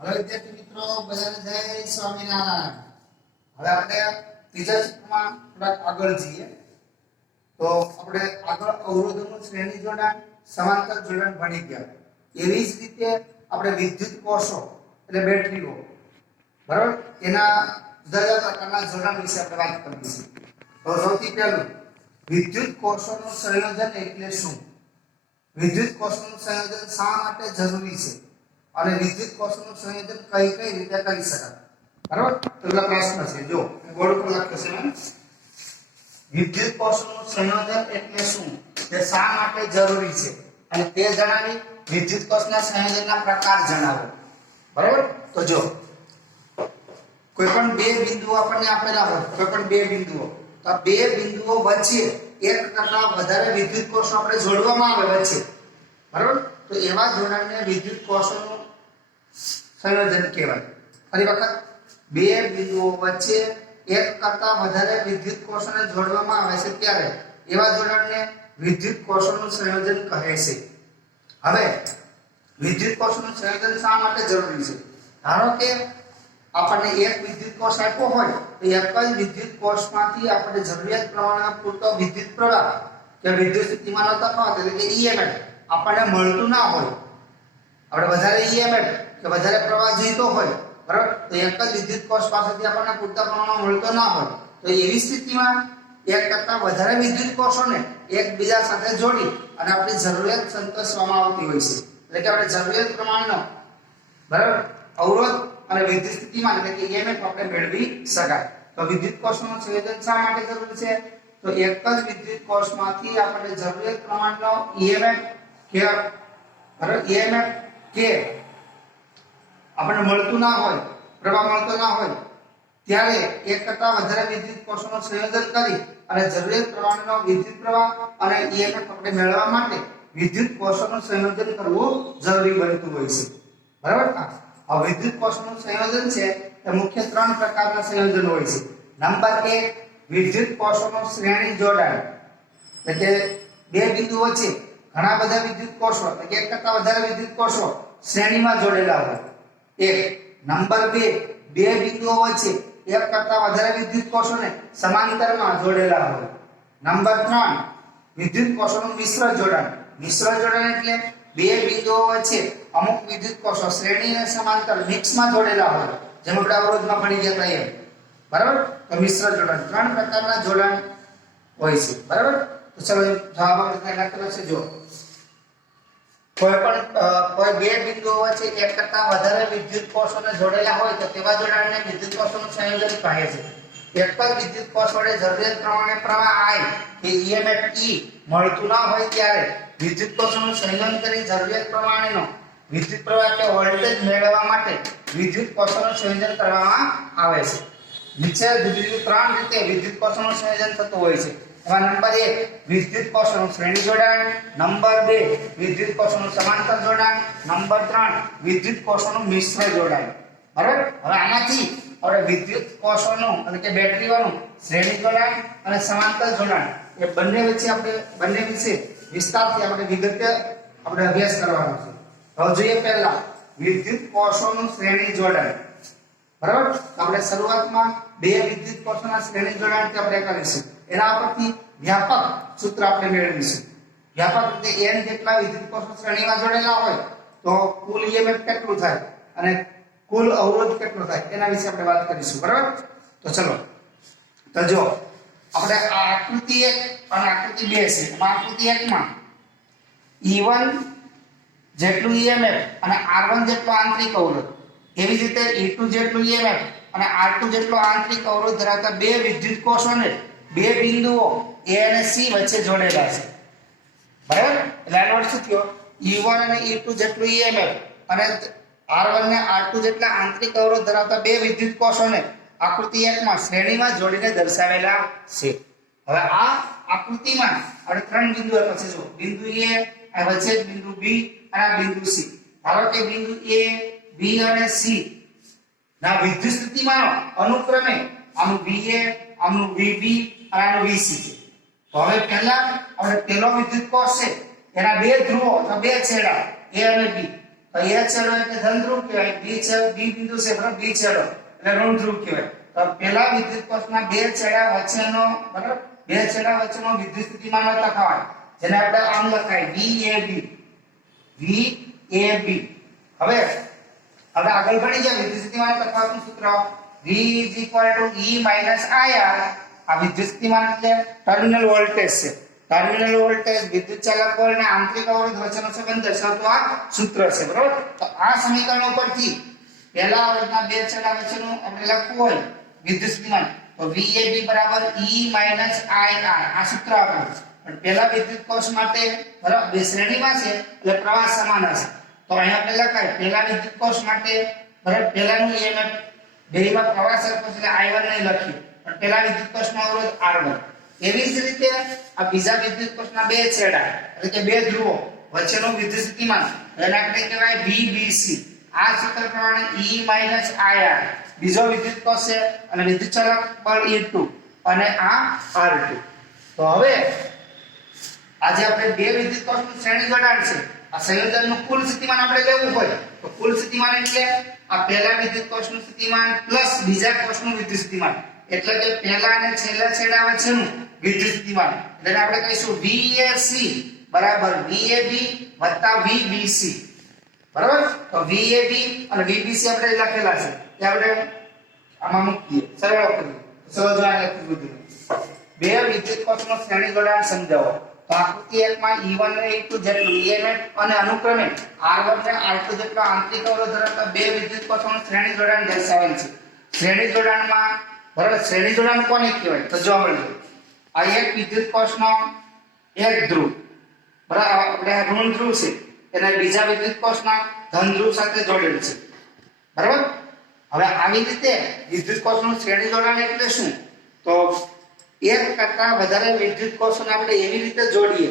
હવે વિદ્યાર્થી મિત્રો બધાને જય સ્વામિનારાયણ. હવે આપણે ત્રીજા સૂત્રમાં થોડાક આગળ જઈએ તો આપણે આગળ અવરોધોનું શ્રેણી જોડાણ સમાંતર જોડાણ ભણી ગયા. એવી જ રીતે આપણે વિદ્યુત કોષો એટલે બેટરીઓ બરાબર એના જુદા જુદા પ્રકારના જોડાણ વિશે આપણે વાત કરીશું. તો સૌથી પહેલું વિદ્યુત કોષોનું સંયોજન એટલે શું? વિદ્યુત કોષોનું સંયોજન શા માટે જરૂરી છે અને વિદ્યુત કોષોનું સંયોજન કઈ કઈ રીતે કરી શકાય? બરાબર? તો પેલા પ્રશ્ન છે, જો બોર્ડ પર લખ્યું છે વિદ્યુત કોષોનું સંયોજન એટલે શું, તે શા માટે જરૂરી છે અને તે જણાવી વિદ્યુત કોષના સંયોજનના પ્રકાર જણાવો. બરાબર? તો જો કોઈ પણ બે બિંદુઓ આપણને આપેલા હોય, કોઈ પણ બે બિંદુઓ, તો આ બે બિંદુઓ વચ્ચે એક કરતા વધારે વિદ્યુત કોષો આપણે જોડવામાં આવે વચ્ચે, બરાબર? તો એવા જોડાણને વિદ્યુત કોષોનું સંયોજન કહેવાય. ફરી વખત, બે બિંદુઓ વચ્ચે એક કરતા વધારે વિદ્યુત કોષોને જોડવામાં આવે છે ત્યારે એવા જોડાણને વિદ્યુત કોષોનું સંયોજન કહે છે. હવે વિદ્યુત કોષોનું સંયોજન શા માટે જરૂરી છે? ધારો કે આપણને એક વિદ્યુત કોષ આપ્યો હોય તો એક જ વિદ્યુત કોષમાંથી આપણે જરૂરિયાત પ્રમાણે પૂરતો વિદ્યુત પ્રવાહ કે વિદ્યુત સ્થિતિમાનનો તફાવત એટલે કે EMF આપણને મળતું ના હોય, આપણે વધારે EMF કે વધારે પ્રવાહ જોઈતો હોય, બરાબર, તો એક જ વિદ્યુત કોષ પાસેથી આપણને પૂરતા પ્રમાણમાં મળતો ના હોય, તો એવી સ્થિતિમાં એક કરતા વધારે વિદ્યુત કોષોને એકબીજા સાથે જોડી અને આપણી જરૂરિયાત સંતોષવામાં આવતી હોય છે. એટલે કે આપણે જરૂરિયાત પ્રમાણનો બરાબર અવરોધ અને વિદ્યુત સ્થિતિમાન એટલે કે EMF આપણે મેળવી શકાય. તો વિદ્યુત કોષોનું સંયોજન શા માટે જરૂરી છે? તો એક જ વિદ્યુત કોષમાંથી આપણે જરૂરિયાત પ્રમાણનો EMF કે બરાબર EMF કે આપણને મળતું ના હોય, પ્રવાહ મળતો ના હોય, ત્યારે એક કરતા વધારે વિદ્યુત કોષોનું સંયોજન કરી અને જરૂરિયાત પ્રમાણનો વિદ્યુત પ્રવાહ અને EMF આપણે મેળવવા માટે વિદ્યુત કોષોનું સંયોજન કરવું જરૂરી બનતું હોય છે. બરાબર? આ વિદ્યુત કોષોનું સંયોજન છે એ મુખ્ય ત્રણ પ્રકારના સંયોજન હોય છે. નંબર 1 વિદ્યુત કોષોનું શ્રેણી જોડાણ, એટલે કે બે બિંદુ વચ્ચે ઘણા બધા વિદ્યુત કોષો એટલે કે એક કરતા વધારે વિદ્યુત કોષો શ્રેણીમાં જોડેલા હોય. એક. નંબર 2 બે બિંદુઓ વચ્ચે એક કરતા વધારે વિદ્યુત કોષોને સમાંતરમાં જોડેલા હોય. નંબર 3 વિદ્યુત કોષોનું મિશ્ર જોડાણ. મિશ્ર જોડાણ એટલે બે બિંદુઓ વચ્ચે અમુક વિદ્યુત કોષો શ્રેણી અને સમાંતર મિક્સમાં જોડેલા હોય, જેમ આપણે અવરોધમાં ભણી ગયા હતા એમ. બરાબર? તો મિશ્ર જોડાણ ત્રણ પ્રકારના જોડાણ હોય છે. બરાબર? તો ચલો જવાબ આપણે લખેલો છે, જો કોઈ બે બિંદુઓ વચ્ચે એક કરતા વધારે વિદ્યુત કોષોને જોડેલા હોય તો તેવા જોડાણને વિદ્યુત કોષોનું સંયોજન કહે છે. એક જ વિદ્યુત કોષ વડે જરૂરિયાત પ્રમાણે પ્રવાહ I કે EMF E મળતું ના હોય ત્યારે વિદ્યુત કોષોનું સંયોજન કરી જરૂરિયાત પ્રમાણેનો વિદ્યુત પ્રવાહ કે વોલ્ટેજ મેળવવા માટે વિદ્યુત કોષોનું સંયોજન કરવામાં આવે છે. નીચે જુદી ત્રણ રીતે વિદ્યુત કોષોનું સંયોજન થતું હોય છે. એમાં નંબર 1 વિદ્યુત કોષોનું શ્રેણી જોડાણ, નંબર 2 વિદ્યુત કોષોનું સમાંતર જોડાણ, નંબર 3 વિદ્યુત કોષોનું મિશ્ર જોડાણ. બરાબર? હવે આમાંથી આપણે વિદ્યુત કોષોનું એટલે કે બેટરીઓનું શ્રેણી જોડાણ અને સમાંતર જોડાણ એ બંને વિશે વિસ્તારથી આપણે વિગતે આપણે અભ્યાસ કરવાનો છે. હવે જોઈએ પહેલા વિદ્યુત કોષોનું શ્રેણી જોડાણ. બરાબર? તો આપણે શરૂઆતમાં બે વિદ્યુત કોષોના શ્રેણી જોડાણથી આપણે કરીશું. એના પરથી વ્યાપક સૂત્ર આપણે મેળવીશું. વ્યાપક રીતે n જેટલા વિદ્યુત કોષો શ્રેણીમાં જોડેલા હોય તો કુલ EMF કેટલું થાય અને કુલ અવરોધ કેટલો થાય એના વિશે આપણે વાત કરીશું. બરાબર? તો ચલો, તો જો આપણે આ આકૃતિ 1 અને આકૃતિ 2 છે. આકૃતિ 1 માં E1 જેટલું EMF અને R1 જેટલો આંતરિક અવરોધ, એવી જ રીતે E2 જેટલું EMF અને R2 જેટલો આંતરિક અવરોધ ધરાવતા બે વિદ્યુત કોષોને બે બિંદુઓ A અને C વચ્ચે જોડેલા છે. બરાબર? એટલે આનો અર્થ શું થયો? E1 અને E2 જેટલું EMF અને R1 ને R2 જેટલા આંતરિક અવરોધ ધરાવતા બે વિદ્યુત કોષોને આકૃતિ 1 માં શ્રેણીમાં જોડીને દર્શાવેલા છે. હવે આ આકૃતિમાં આપણે ત્રણ બિંદુ આપ્યા છે. જો બિંદુ A, આ વચ્ચે બિંદુ B અને આ બિંદુ C. ધારો કે બિંદુ A, B અને C ના વિદ્યુત સ્થિતિમાનો અનુક્રમે આનું VA, આનું VB અને આનું VC છે. તો હવે પહેલા આપણે પેલો વિદ્યુત કોષ છે એના બે ધ્રુવો અથવા બે છેડા A અને B, તો એ છેડો એટલે ધન ધ્રુવ કહેવાય, બી બિંદુ છે બરાબર, બી છેડો એટલે ઋણ ધ્રુવ કહેવાય. તો પેલા વિદ્યુત કોષના બે છેડા વચ્ચેનો બરાબર, બે છેડા વચ્ચેનો વિદ્યુત સ્થિતિમાનનો તફાવત જેને આપણે આમ લખાય VAB. હવે આગળ ભણી ગયા. વિદ્યુત સ્થિતિમાન તફાવતનું સૂત્ર V E - IR. આ વિદ્યુત સ્થિતિમાન એટલે ટર્મિનલ વોલ્ટેજ છે. ટર્મિનલ વોલ્ટેજ, વિદ્યુત ચાલક બળ અને આંતરિક અવરોધ વચ્ચેનો સંબંધ દર્શાવતું આ સૂત્ર છે બરાબર. તો આ સમીકરણ ઉપરથી પહેલા અવરોધના બે છેડા વચ્ચેનું આપણે લખવું હોય વિદ્યુત સ્થિતિમાન તો VAB બરાબર E - IR આ સૂત્ર આપણું. પણ પહેલા વિદ્યુત કોષ માટે બરાબર બે શ્રેણીમાં છે એટલે પ્રવાહ સમાન હશે. તો અહીં આપણે લખાય પહેલા વિદ્યુત કોષ માટે બરાબર પહેલાનું EMF બેમાં પ્રવાહ સરખો છે એટલે I1 નહીં લખીએ, પણ પહેલા વિદ્યુત કોષનો અવરોધ R1. એવી જ રીતે આ બીજા વિદ્યુત કોષના બે છેડા એટલે કે બે ધ્રુવો વચ્ચેનું વિદ્યુત સ્થિતિમાન એને આપણે કહેવાય VBC. આ સૂત્ર પ્રમાણે E - IR બીજો વિદ્યુત કોષ છે અને વિદ્યુત ચાલક બળ E2 અને આ R2. તો હવે આજે આપણે બે વિદ્યુત કોષનું શ્રેણી જોડાણ છે. આ સંયોજનનું કુલ સ્થિતિમાન આપણે લેવું હોય તો કુલ સ્થિતિમાન એટલે આ પહેલા વિદ્યુત કોષનું સ્થિતિમાન પ્લસ બીજા કોષનું વિદ્યુત સ્થિતિમાન એટલે કે પહેલા અને છેલ્લા છેડા વચ્ચેનું વિદ્યુત સ્થિતિમાન એટલે આપણે કહીશું VAC બરાબર VAB વત્તા VBC બરાબર. તો VAB અને VBC આપણે લખેલા છે તે આપણે આમાં મૂકીએ, સરળ કરીએ. ચલો જો આ લખી દીધું. બે વિદ્યુત કોષનું શ્રેણી જોડાણ સમજાવો. તો આકૃતિ 1 માં E1 અને E2 જેટલું EMF અને અનુક્રમે R1 અને R2 જેટલો આંતરિક અવરોધ ધરાવતા બે વિદ્યુત કોષોનું શ્રેણી જોડાણ દર્શાવેલ છે. શ્રેણી જોડાણમાં બરાબર શ્રેણી જોડાણ કોને કહેવાય તો જો મળે આ એક વિદ્યુત કોષનો એક ધ્રુવ બરાબર આપણે ઋણ ધ્રુવ છે એને બીજા વિદ્યુત કોષના ધન ધ્રુવ સાથે જોડેલ છે બરાબર. હવે આવી રીતે વિદ્યુત કોષનું શ્રેણી જોડાણ એટલે શું? તો એક કરતા વધારે વિદ્યુત કોષોને આપણે એવી રીતે જોડીએ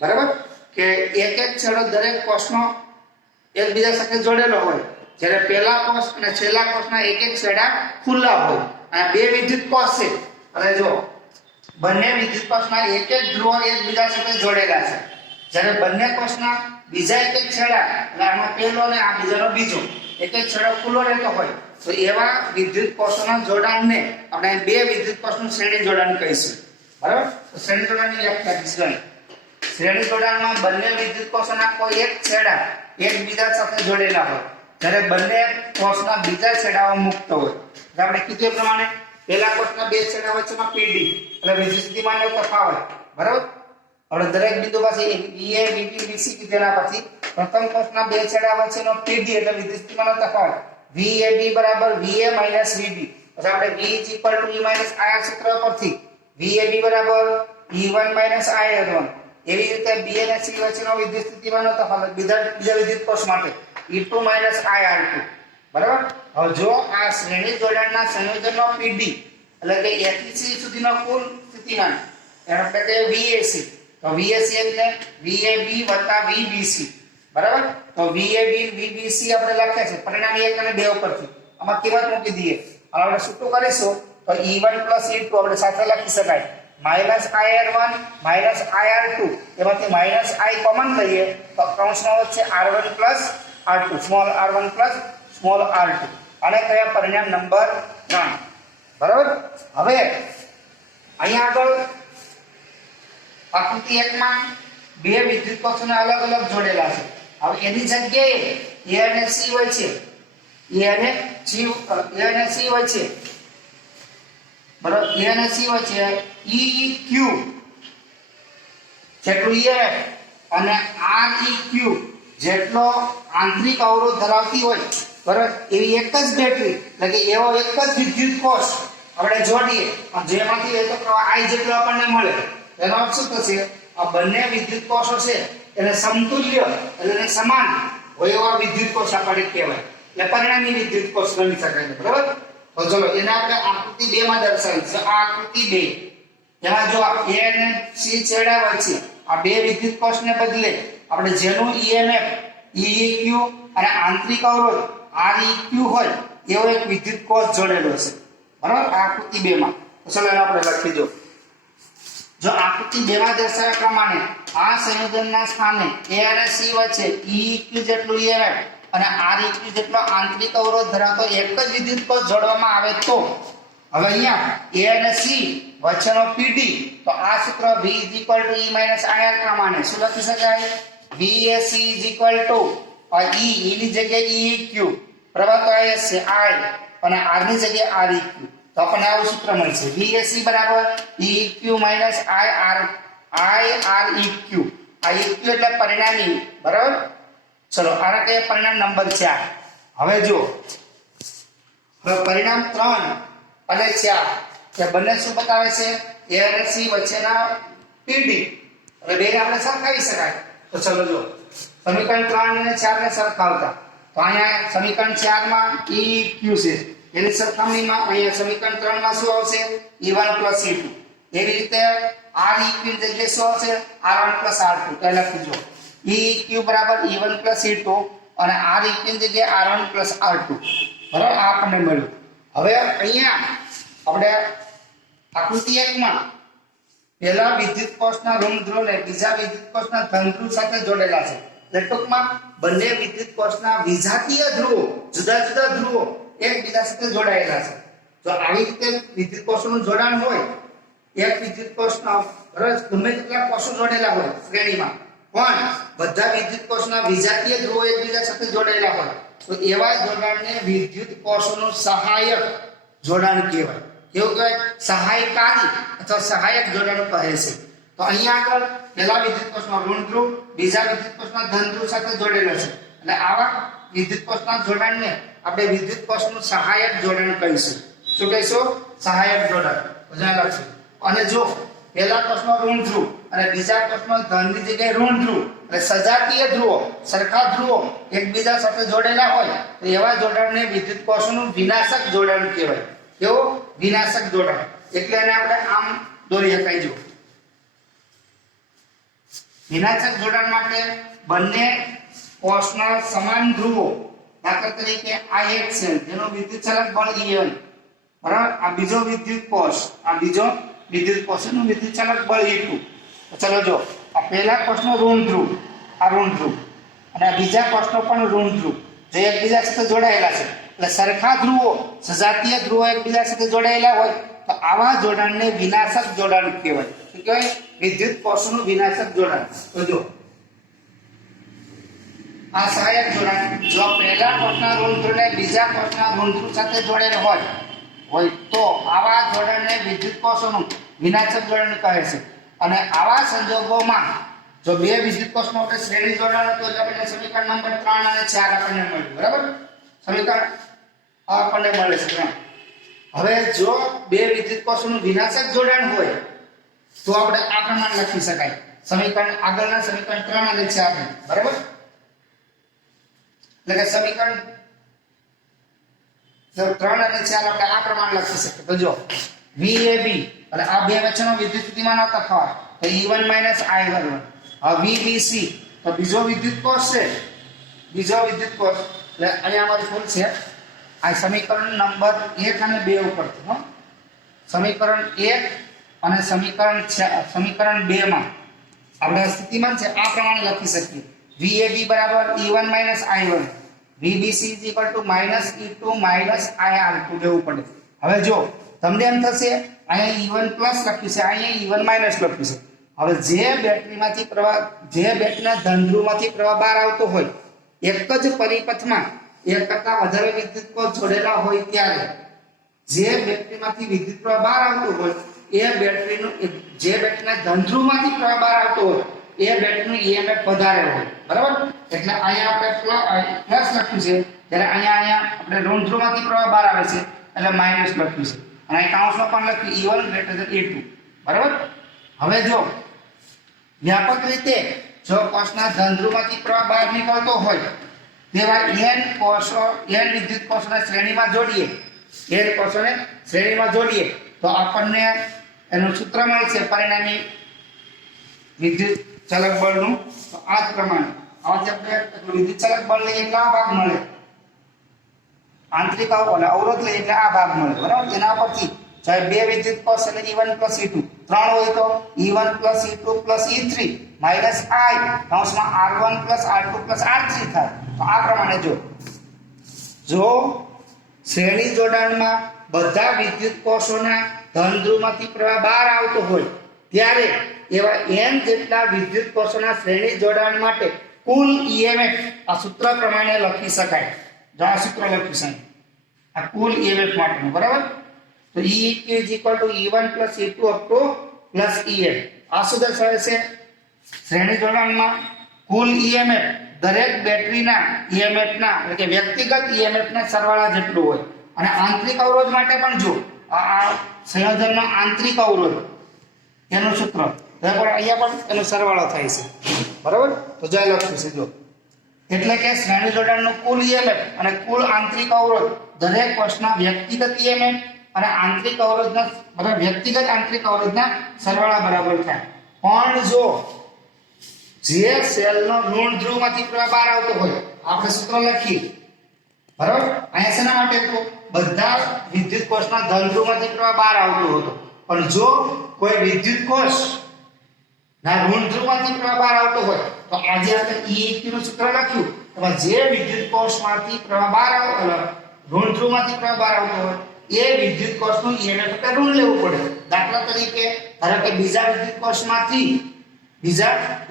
બરાબર કે એક એક છેડો દરેક કોષનો એકબીજા સાથે જોડેલો હોય. જ્યારે પહેલા કોષ અને છેલ્લા કોષના એક એક છેડા ખુલ્લા હોય. અને બે વિદ્યુત કોષ છે અને જો બંને વિદ્યુત કોષના એક એક ધ્રુવો એકબીજા સાથે જોડેલા છે. જ્યારે બંને કોષના બીજા એક એક છેડા એટલે આનો પહેલો અને આ બીજાનો બીજો એક એક છેડો ખુલ્લો રહેતો હોય તો એવા વિદ્યુત કોષોના જોડાણને આપણે બે વિદ્યુત કોષનું શ્રેણી જોડાણ કહીશું બરાબર. તો શ્રેણી જોડાણની વ્યાખ્યા સમજો. શ્રેણી જોડાણમાં બંને વિદ્યુત કોષોના કોઈ એક છેડા એકબીજા સાથે જોડેલા હોય જ્યારે બંને કોષના બીજા છેડાઓ મુક્ત હોય. આપણે કીધું પ્રમાણે પહેલા કોષના બે છેડા વચ્ચેનો PD એટલે વિદ્યુત સ્થિતિમાનનો તફાવત બરાબર. હવે દરેક બિંદુ પાસે VA VB VC કીધેલા પછી પ્રથમ કોષના બે છેડા વચ્ચેનો PD એટલે વિદ્યુત સ્થિતિમાનનો તફાવત VAB બરાબર VA - VB. પછી આપણે V = E - IR સૂત્ર પરથી VAB બરાબર E1 - IR1. એવી રીતે B અને C વચ્ચેનો વિદ્યુત સ્થિતિમાનનો તફાવત બીજા વિદ્યુત કોષ માટે E2 - IR2 બરાબર. હવે જો આ શ્રેણી જોડાણના સંયોજનનો PD એટલે કે A થી C સુધીનો કુલ સ્થિતિમાન એને આપણે કહીએ VAC. તો VAC એટલે VAB વત્તા VBC બરાબર. તો VAB VBC આપણે લખ્યા છે પરિણામ 1 અને 2 ઉપરથી આમાં કિંમત મૂકી દઈએ. હવે આપણે શું કરીશું તો E1 + E2 આપણે સાથે લખી શકાય -IR1 -IR2 એમાંથી -I કોમન લઈએ તો કૌંસમાં વચ્ચે R1 + R2 small r1 + small r2 અને કયા પરિણામ નંબર 3 બરાબર. હવે અહીંયા આગળ આકૃતિ 1 માં બે વિદ્યુત કોષોને અલગ અલગ જોડેલા છે. હવે એની જગ્યાએ A અને C વચ્ચે બરાબર A અને C વચ્ચે EQ જેટલું EMF અને REQ જેટલો આંતરિક અવરોધ ધરાવતી હોય બરાબર એવી એક જ બેટરી એટલે કે એવો એક જ વિદ્યુત કોષ આપણે જોડીએ જેમાંથી એ તો પ્રવાહ I જેટલો આપણને મળે. એનો અર્થ શું થશે? આ બંને વિદ્યુત કોષો છે એને સમતુલ્ય એટલે એને સમાન હોય એવા વિદ્યુત કોષ આપણે કહેવાય. એટલે પરિણામી વિદ્યુત કોષ ગણી શકાય બરાબર. તો ચલો એને આપણે આકૃતિ 2 માં દર્શાવી છે. આ આકૃતિ 2 એમાં જો A અને C છેડા વચ્ચે આ બે વિદ્યુત કોષને બદલે આપણે જેનું EMF EQ અને આંતરિક અવરોધ REQ હોય એવો એક વિદ્યુત કોષ જોડેલો છે બરાબર આ આકૃતિ 2 માં. તો ચલો એને આપણે લખી દો. જો આકૃતિ 2 માં દર્શાવ્યા પ્રમાણે આ સંયોજનના સ્થાને A અને C વચ્ચે EQ જેટલું EMF અને REQ જેટલો આંતરિક અવરોધ ધરાવતો એક જ વિદ્યુત કોષ જોડવામાં આવે તો હવે અહીંયા A અને C વચ્ચેનો PD તો આ સૂત્ર V E - IR પ્રમાણે શું લખી શકાય? VAC E ની જગ્યાએ EQ પ્રવાહ તો IS છે I અને R ની જગ્યાએ REQ તો આપણને આવું સૂત્ર મળશે VAC બરાબર EQ - IREQ આ EQ એટલે પરિણામી બરાબર. ચલો આ કે પરિણામ નંબર 4. હવે જો હવે પરિણામ 3 અને 4 કે બંને શું બતાવે છે? A અને C વચ્ચેના PD હવે બેને આપણે સરખાવી શકાય તો ચલો જો સમીકરણ 3 અને 4 ને સરખાવતા તો અહીંયા સમીકરણ 4 માં EQ છે એની સરખામણીમાં અહીંયા સમીકરણ 3 માં શું આવશે? E1 + E2 એવી રીતે REQ ની જગ્યાએ શું આવશે? R1 + R2 તો લખીજો EQ બરાબર E1 + E2 અને REQ ની જગ્યાએ R1 + R2 બરાબર આ આપણને મળ્યું. હવે અહીંયા આપણે આકૃતિ 1 માં પહેલા વિદ્યુત કોષના ઋણ ધ્રુવને બીજા વિદ્યુત કોષના ધન ધ્રુવ સાથે જોડેલા છે. એટલે ટૂંકમાં બંને વિદ્યુત કોષના વિજાતીય ધ્રુવો જુદા જુદા ધ્રુવો એકબીજા સાથે જોડાયેલા છે. જો આવી રીતે વિદ્યુત કોષોનું જોડાણ હોય એક વિદ્યુત કોષના ગમે તેટલા કોષો જોડેલા હોય શ્રેણીમાં પણ બધા વિદ્યુત કોષના વિજાતીય ધ્રુવો એકબીજા સાથે જોડાયેલા હોય તો એવા જોડાણને વિદ્યુત કોષોનું સહાયક જોડાણ કહેવાય. કેવું કહેવાય? સહાયકારી અથવા સહાયક જોડાણ કહે છે. તો અહીંયા આગળ પહેલા વિદ્યુત કોષનો ઋણ ધ્રુવ બીજા વિદ્યુત કોષના ધન ધ્રુવ સાથે જોડેલો છે એટલે આવા વિદ્યુત કોષના જોડાણને આપણે વિદ્યુત કોષનું સહાયક જોડાણ કહીશું. શું કહીશું? સહાયક જોડાણ. સમજાય છે? અને જો પહેલા કોષનો ઋણ ધ્રુવ અને બીજા કોષનો ધનની જગ્યાએ ઋણ ધ્રુવ એટલે સજાતીય ધ્રુવો સરખા ધ્રુવો એકબીજા સાથે જોડેલા હોય તો એવા જોડાણને વિદ્યુત કોષનું વિનાશક જોડાણ કહેવાય. કેવું? વિનાશક જોડાણ. એટલે એને આપણે આમ દોરી શકાય. જો વિનાશક જોડાણ માટે બંને કોષના સમાન ધ્રુવો દાખલા તરીકે આ એક છે જેનો વિદ્યુત ચાલક બળ E1 બરાબર આ બીજો વિદ્યુત કોષ આ બીજો વિદ્યુત કોષનું વિદ્યુત ચાલક બળ E2 તો ચલો જો આ પહેલા કોષનો ઋણ ધ્રુવ આ ઋણ ધ્રુવ અને આ બીજા કોષનો પણ ઋણ ધ્રુવ જે એકબીજા સાથે જોડાયેલા છે એટલે સરખા ધ્રુવો સજાતીય ધ્રુવો એકબીજા સાથે જોડાયેલા હોય તો આવા જોડાણને વિનાશક જોડાણ કહેવાય. શું કહેવાય? વિદ્યુત કોષનું વિનાશક જોડાણ. તો જો આ સહાયક જોડાણ જો પહેલા કોષના ઋણ ધ્રુવને બીજા કોષના ઋણ ધ્રુવ સાથે જોડેલ હોય તો આવા જોડાણને વિદ્યુત કોષોનું વિનાશક જોડાણ કહે છે. અને આવા સંજોગોમાં જો બે વિદ્યુત કોષનો આપણે શ્રેણી જોડાણ હતો એટલે આપણે સમીકરણ નંબર 3 અને 4 આપણને મળ્યું. બરાબર સમીકરણ આપણને મળે છે. હવે જો બે વિદ્યુત કોષોનું વિનાશક જોડાણ હોય તો આપણે આ પ્રમાણે લખી શકાય સમીકરણ આગળના સમીકરણ 3 અને 4 બરાબર એટલે કે સમીકરણ 3 અને 4 આપણે આ પ્રમાણે લખી શકીએ. તો જો VAB એટલે આ બે વચ્ચેનો વિદ્યુત સ્થિતિમાનનો તફાવત તો E1 - I1. હવે VBC તો બીજો વિદ્યુત કોષ છે બીજો વિદ્યુત કોષ એટલે અહીંયા અમારી ભૂલ છે આ સમીકરણ નંબર 1 અને 2 ઉપરથી હો સમીકરણ 1 અને સમીકરણ 2 માં આપણે સ્થિતિમાન છે આ પ્રમાણે લખી શકીએ VAB બરાબર E1 - I1 VBC = -E2 - IR2 લેવું પડે. હવે જો તમને એમ થશે અહીંયા E1 પ્લસ લખ્યું છે અહીંયા E1 માઈનસ લખ્યું છે. હવે જે બેટરીમાંથી પ્રવાહ જે બેટરીના ધન ધ્રુવમાંથી પ્રવાહ બહાર આવતો હોય એક જ પરિપથમાં એક કરતા વધારે વિદ્યુત કોષ જોડેલા હોય ત્યારે જે બેટરીમાંથી વિદ્યુત પ્રવાહ બહાર આવતો હોય એ બેટરીનું જે બેટરીના ધન ધ્રુવમાંથી પ્રવાહ બહાર આવતો હોય એ બેટરીનું EMF વધારે હોય. બરાબર એટલે અહીંયા આપણે પ્લસ લખ્યું છે જ્યારે અહીંયા આપણે ઋણ ધ્રુવમાંથી પ્રવાહ બહાર આવે છે એટલે માઈનસ લખ્યું છે અને અહીં કાઉન્સમાં પણ લખ્યું E1 > E2. બરાબર હવે જો વ્યાપક રીતે જો કોષના ધન ધ્રુવમાંથી પ્રવાહ બહાર નીકળતો હોય તેવા n વિદ્યુત કોષોને શ્રેણીમાં જોડીએ તો આપણને એનું સૂત્ર મળશે પરિણામી વિદ્યુત ચાલક બળનું. તો આ જ પ્રમાણે આ જે આપણે વિદ્યુત ચાલક બળ લઈએ એટલે આ ભાગ મળે આંતરિક અવરોધ લઈએ એટલે આ ભાગ મળે. બરાબર એના પરથી ચાહે બે વિદ્યુત કોષ એટલે E1 + E2 3 હોય તો E1 + E2 + E3 minus I કૌંસમાં R1 + R2 + R3 થાય. તો આ પ્રમાણે જો શ્રેણી જોડાણમાં બધા વિદ્યુત કોષોના ધન ધ્રુવમાંથી પ્રવાહ બહાર આવતો હોય ત્યારે એવા n જેટલા વિદ્યુત કોષોના શ્રેણી જોડાણ માટે કુલ EMF આ સૂત્ર પ્રમાણે લખી શકાય. જો આ સૂત્ર લખ્યું છે આ કુલ EMF માટેનું, બરાબર. તો EQ = E1 + E2 up to +EM. આ શું દર્શાવે છે? શ્રેણી જોડાણમાં કુલ EMF દરેક બેટરીના EMF ના એટલે કે વ્યક્તિગત EMF ના સરવાળા જેટલું હોય. અને આંતરિક અવરોધ માટે પણ જો આ સંયોજનનો આંતરિક અવરોધ એનું સૂત્ર અહીંયા પણ એનો સરવાળો થાય છે, બરાબર. તો જો લખ્યું છે જો એટલે કે શ્રેણી જોડાણનું કુલ EMF અને કુલ આંતરિક અવરોધ દરેક કોષના વ્યક્તિગત EMF અને આંતરિક અવરોધના બરાબર વ્યક્તિગત આંતરિક અવરોધના સરવાળા બરાબર થાય. પણ જો જે સેલનો ઋણ ધ્રુવમાંથી પ્રવાહ બહાર આવતો હોય આપણે સૂત્ર લખીએ, બરાબર. અહીંયા શેના માટે તો બધા વિદ્યુત કોષના ધન ધ્રુવમાંથી પ્રવાહ બહાર આવતો હતો. પણ જો કોઈ વિદ્યુત કોષ ના ઋણ ધ્રુવમાંથી પ્રવાહ બહાર આવતો હોય તો આજે આપણે EQ નું સૂત્ર લખ્યું. તો જે વિદ્યુત કોષમાંથી પ્રવાહ બહાર આવતો ઋણ ધ્રુવમાંથી પ્રવાહ બહાર આવતો હોય એ વિદ્યુત કોષનું EMF એટલે ઋણ લેવું પડે. દાખલા તરીકે ધારો કે બીજા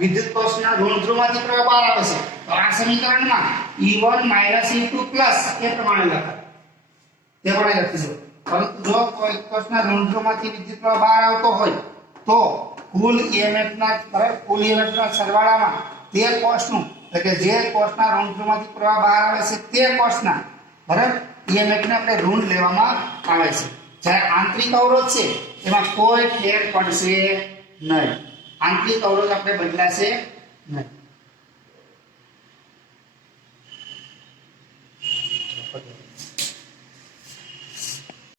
વિદ્યુત કોષના ઋણ ધ્રુવમાંથી પ્રવાહ બહાર આવે છે તો આ સમીકરણમાં E1 - E2 પ્લસ એ પ્રમાણે લખાય. તે પ્રમાણે લખીશું. પરંતુ જો કોઈ કોષના ઋણ ધ્રુવમાંથી વિદ્યુત પ્રવાહ બહાર આવતો હોય તો કુલ EMF ના સરવાળામાં તે કોષનું એટલે કે જે કોષના ઋણ ધ્રુવમાંથી પ્રવાહ બહાર આવે છે તે કોષના બરાબર EMF ને આપણે ઋણ લેવામાં આવે છે. જ્યારે આંતરિક અવરોધ છે એમાં કોઈ ફેર પડશે નહીં. આંતરિક અવરોધ આપણે બદલાશે નહીં.